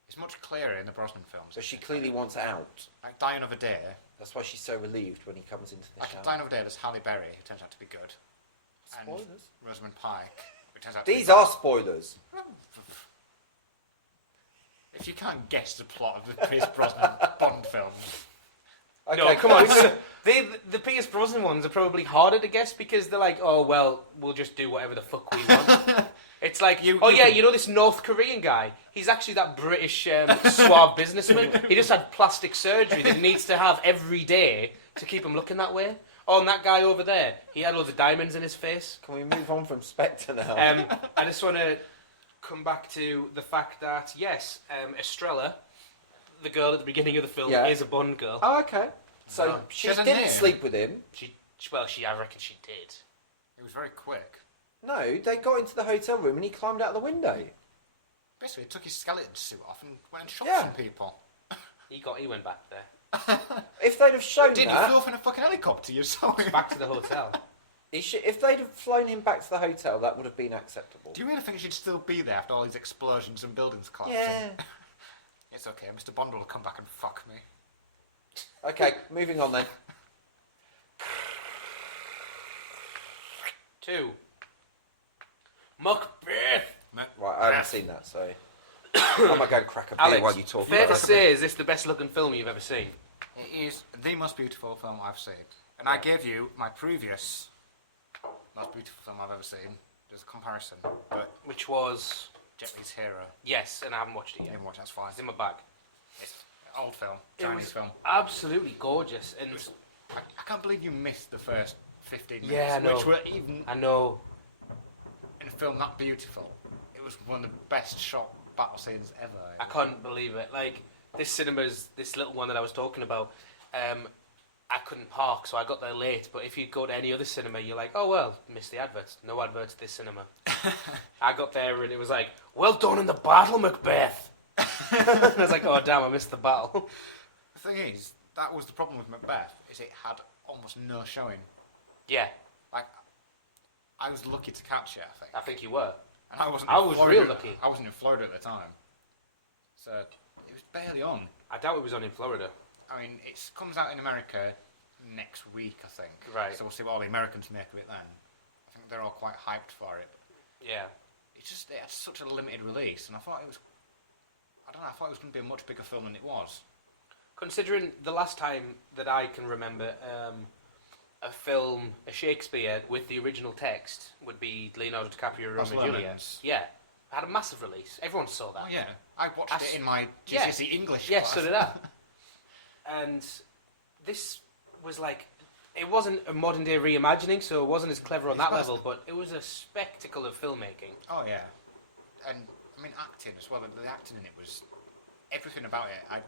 It's much clearer in the Brosnan films. So she clearly wants out. Like Die Another Day. That's why she's so relieved when he comes into the Like shower. Die Another Day, there's Halle Berry, who turns out to be good. And Spoilers. Rosamund Pike, who turns out to These be are spoilers. bad. If you can't guess the plot of the Pierce Brosnan Bond films. Okay, No, come on. The Pierce Brosnan ones are probably harder to guess because they're like, oh, well, we'll just do whatever the fuck we want. It's like, you know this North Korean guy? He's actually that British suave businessman. He just had plastic surgery that he needs to have every day to keep him looking that way. Oh, and that guy over there, he had loads of diamonds in his face. Can we move on from Spectre now? I just want to come back to the fact that, yes, Estrella, the girl at the beginning of the film, Yeah. is a Bond girl. Oh, okay. So Oh, she she has a didn't name. sleep with him. I reckon she did. It was very quick. No, they got into the hotel room and he climbed out the window. Basically, he took his skeleton suit off and went and shot Yeah. some people. He went back there. If they'd have shown Did he that, flew off in a fucking helicopter? You saw him. Back to the hotel. if they'd have flown him back to the hotel, that would have been acceptable. Do you really think she'd still be there after all these explosions and buildings collapsing? Yeah. It's okay, Mr. Bond will come back and fuck me. Okay, moving on then. 2. Macbeth. Right, I haven't seen that, so I might go and crack a beer Alex, while you talk fair about to it. say, is this the best looking film you've ever seen? It is the most beautiful film I've seen. And I gave you my previous most beautiful film I've ever seen. There's a comparison, but Which was... Jet Li's Hero. Yes, and I haven't watched it You yet. haven't watched, that's fine. It's in my bag. It's an old film, It Chinese was film. absolutely gorgeous. And I can't believe you missed the first 15 minutes, Yeah, I know. which were even I know... in a film that beautiful. It was one of the best shot battle scenes ever. I can't believe it. Like, this cinema's, this little one that I was talking about, I couldn't park, so I got there late. But if you go to any other cinema, you're like, oh, well, missed the adverts. No adverts at this cinema. I got there and it was like, well done in the battle, Macbeth. And I was like, oh, damn, I missed the battle. The thing is, that was the problem with Macbeth, is it had almost no showing. Yeah. Like, I was lucky to catch it, I think. I think you were. And I wasn't. I in was Florida. real lucky. I wasn't in Florida at the time, so it was barely on. I doubt it was on in Florida. I mean, it comes out in America next week, I think. Right. So we'll see what all the Americans make of it then. I think they're all quite hyped for it. Yeah. It had such a limited release, and I thought it was. I don't know. I thought it was going to be a much bigger film than it was. Considering the last time that I can remember a film, a Shakespeare with the original text would be Leonardo DiCaprio, Romeo and Juliet. Lemons. Yeah. Had a massive release. Everyone saw that. Oh yeah, I watched it in my Yeah. GCSE English Yeah, class. so did I. And this was like, it wasn't a modern day reimagining, so it wasn't as clever on that level, but it was a spectacle of filmmaking. Oh yeah, and I mean acting as well. The acting in it was everything about it.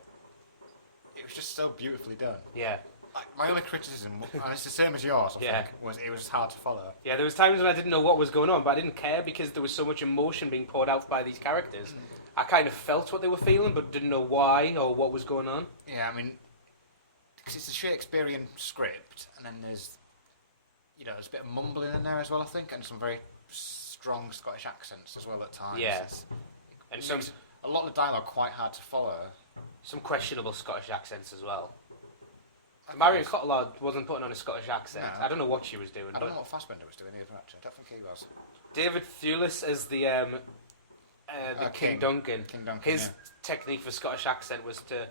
It was just so beautifully done. Yeah. Like, my only criticism, and it's the same as yours, I think, was it was hard to follow. Yeah, there was times when I didn't know what was going on, but I didn't care because there was so much emotion being poured out by these characters. I kind of felt what they were feeling, but didn't know why or what was going on. Yeah, I mean, because it's a Shakespearean script, and then there's a bit of mumbling in there as well, I think, and some very strong Scottish accents as well at times. Yeah. And And some a lot of the dialogue quite hard to follow. questionable Scottish accents as well. Marion Cotillard wasn't putting on a Scottish accent. No. I don't know what she was doing. I But don't know what Fassbender was doing either, actually. I don't think he was. David Thewlis as the King Duncan. King Duncan, His technique for Scottish accent was to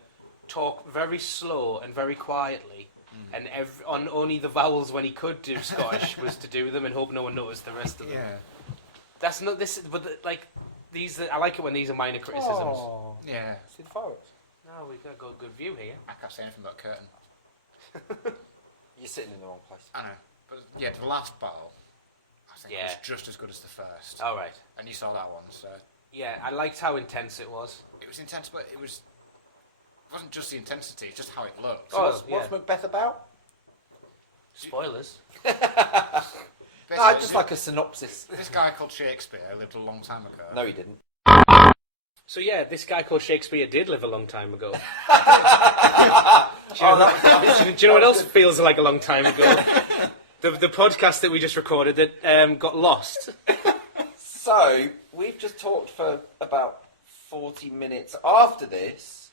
talk very slow and very quietly, and on only the vowels when he could do Scottish was to do them and hope no one noticed the rest of them. Yeah. That's not this, but like these. I like it when these are minor criticisms. Oh, Yeah. see the fireworks. No, we've got a good view here. I can't say anything about curtain. You're sitting in the wrong place. I know. But yeah, the last battle, I think, was Yeah. just as good as the first. All right. And you saw that one, so Yeah, I liked how intense it was. it was intense, but it wasn't just the intensity, it's just how it looked. Oh, What's Macbeth about? Spoilers. No, I'd just like a synopsis. This guy called Shakespeare lived a long time ago. No, he didn't. So yeah, this guy called Shakespeare did live a long time ago. Do you know what else feels like a long time ago? The podcast that we just recorded that got lost. So, we've just talked for about 40 minutes after this,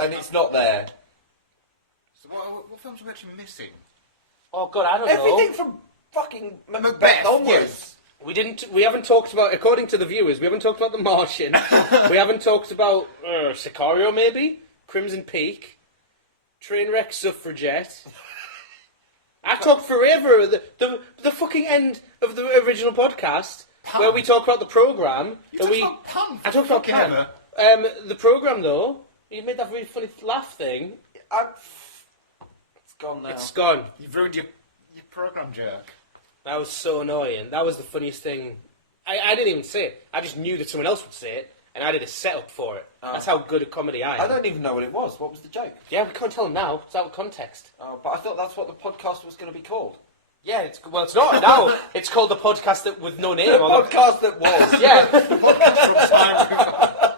and it's not there. So what films are we actually missing? Oh God, I don't Everything know. from fucking Macbeth Macbeth, onwards. yes. We haven't talked about, according to the viewers, we haven't talked about The Martian. We haven't talked about Sicario, maybe Crimson Peak, Trainwreck Suffragette. I talked forever at the fucking end of the original podcast where we talk about the program. You talked about Pan. I talked about fucking Pan. ever. The program though, you made that really funny laugh thing. It's gone now. It's gone. You've ruined your program joke. That was so annoying. That was the funniest thing. I didn't even say it. I just knew that someone else would say it, and I did a setup for it. Oh. That's how good a comedy I am. I don't even know what it was. What was the joke? Yeah, we can't tell them now. It's out of context. Oh, but I thought that's what the podcast was going to be called. Yeah, it's not now. It's called the podcast that with no name. The on it. podcast that was. Yeah,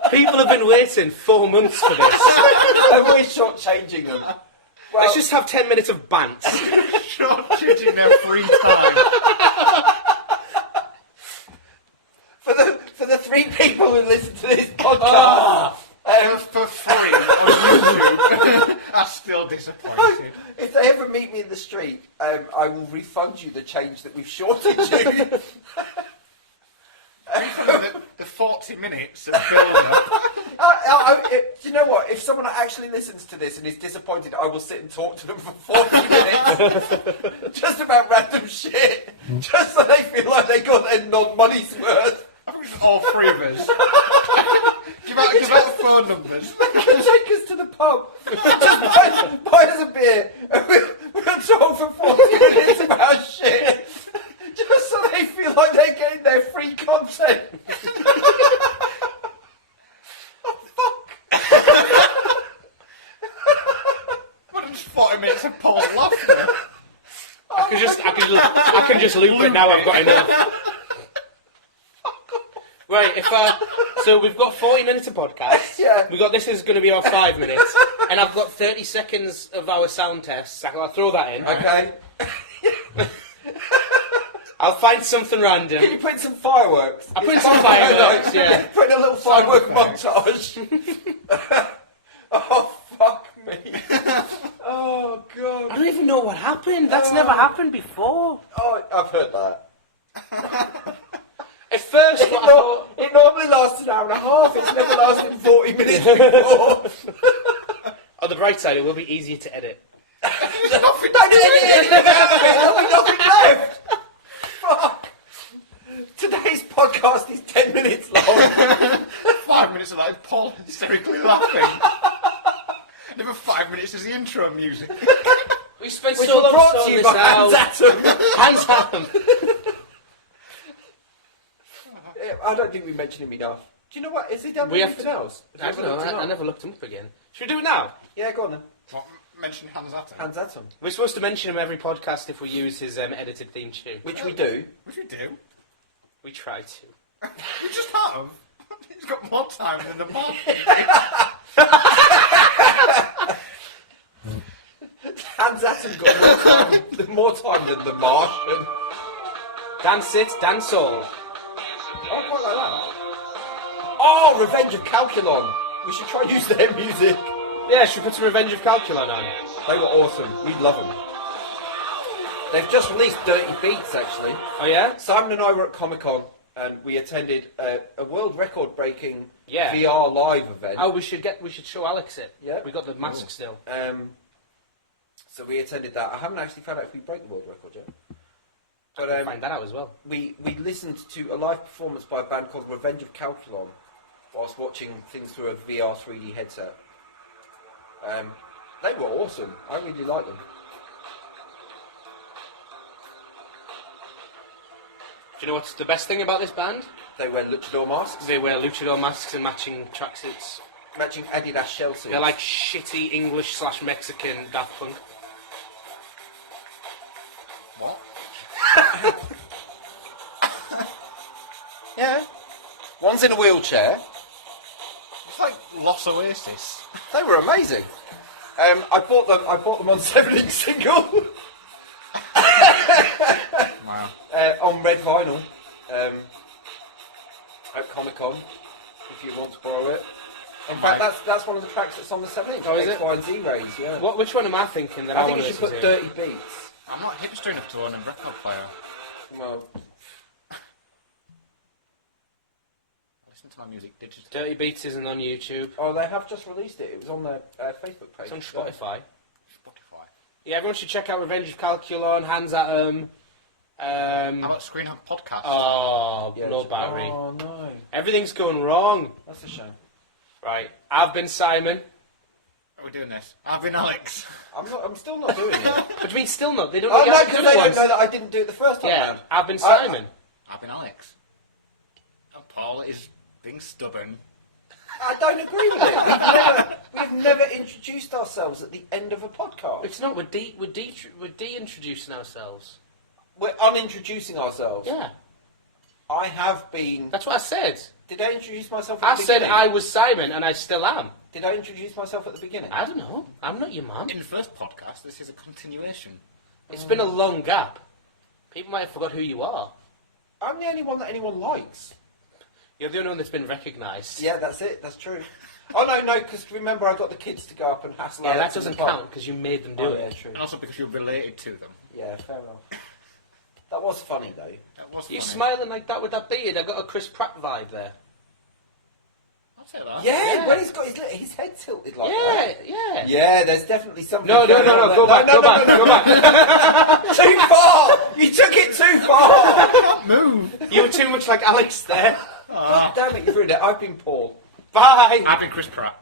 Time. people have been waiting 4 months for this. And we're shortchanging them. Well, Let's just have 10 minutes of bant. Short-changing their free time. for the 3 people who listen to this podcast, For free on YouTube. I'm still disappointed. if they ever meet me in the street, I will refund you the change that we've shorted you. the 40 minutes of build-up. Do you know what? If someone actually listens to this and is disappointed, I will sit and talk to them for 40 minutes. Just about random shit. Just so they feel like they got their money's worth. I think it's all 3 of us. give out the phone numbers. They can take us to the pub. Just buy us a beer. And we'll talk for 40 minutes about shit. Just so they feel like they're getting their free content. Oh, fuck. What just 40 minutes of Paul laughter? I can just loop it now. I've got enough. Right, so we've got 40 minutes of podcast. Yeah. We got this is going to be our 5 minutes, and I've got 30 seconds of our sound tests. I'll throw that in. Okay. I'll find something random. Can you put in some fireworks? I'll put in some fireworks, yeah. Put in a little firework montage. Oh, fuck me. Oh, God. I don't even know what happened. That's never happened before. Oh, I've heard that. At first, what I thought... It normally lasts an hour and a half. It's never lasted 40 minutes before. On the bright side, it will be easier to edit. There's nothing There'll be nothing left. Fuck. Today's podcast is 10 minutes long. 5 minutes of like Paul hysterically laughing. Another 5 minutes is the intro music. We spent Which so was long brought to sorting you this by out. Hands Hands Atom. I don't think we mentioned him enough. Do you know what? Is he done We with have anything else? I don't know. I never looked him up again. Should we do it now? Yeah, go on then. What, mention Hans Atom? Hands at him. We're supposed to mention him every podcast if we use his edited theme tune. Which we do. Which we do. We try to. We just have. He's got more time than the Martian. Hands at him got more time than the Martian. Dance it, dance all. Oh, I quite like that. Oh, Revenge of Calculon. We should try and use their music. Yeah, should we put some Revenge of Calculon on? They were awesome. We love them. They've just released Dirty Beats, actually. Oh yeah? Simon and I were at Comic-Con, and we attended a world record-breaking Yeah. VR live event. Oh, we should show Alex it. Yeah. We got the mask still. So we attended that. I haven't actually found out if we break the world record yet. But We'll find that out as well. we listened to a live performance by a band called Revenge of Calculon whilst watching things through a VR 3D headset. They were awesome. I really liked them. Do you know what's the best thing about this band? They wear luchador masks, They wear luchador masks and matching tracksuits. matching Adidas shell suits. They're like shitty English/Mexican Daft Punk. What? Yeah. One's in a wheelchair. It's like Los Oasis. They were amazing. I bought them on 7-inch single Wow. on red vinyl at Comic Con. If you want to borrow it. In fact, that's one of the tracks that's on the 7-inch. Oh, is X, it? Y, and Z rays. Yeah. Which one am I thinking that I I think want you to should listen put to? Dirty Beats. I'm not hipster enough to own a record player. Well, Listen to my music digitally. Dirty Beats isn't on YouTube. oh, they have just released it. It was on their Facebook page. It's on Spotify. Spotify. Yeah, everyone should check out Revenge of Calculon, Hands Atom. How about ScreenHog podcast? Oh, Yeah, no battery. Oh no, Everything's going wrong. that's a shame. Right, I've been Simon. Are we doing this? I've been Alex. I'm still not doing it. What do you mean still not? They don't Oh know you no, have to because do it they don't once. know that I didn't do it the first time Yeah, round. I've been Simon. I've been Alex. And Paul is being stubborn. I don't agree with it. We've never introduced ourselves at the end of a podcast. It's not, we're de-introducing ourselves. We're unintroducing ourselves. Yeah, I have been. that's what I said. Did I introduce myself at I the said beginning? I was Simon, and I still am. Did I introduce myself at the beginning? I don't know. I'm not your mum. In the first podcast, this is a continuation. It's been a long gap. People might have forgot who you are. I'm the only one that anyone likes. You're the only one that's been recognised. Yeah, that's it. That's true. Oh no, because remember I got the kids to go up and hassle. Yeah, that Alex in the doesn't park. count because you made them do Oh, it. yeah, true. And also because you're related to them. Yeah, fair enough. That was funny though. That was You funny. smiling like that with that beard? I got a Chris Pratt vibe there. I'll say that. Yeah, Yeah. when he's got his head tilted like that. Yeah. Yeah, there's definitely something. No, going on go there. back, go back. Too far! You took it too far! Can't move. You were too much like Alex there. God damn it, you've ruined it. I've been Paul. Bye. I've been Chris Pratt.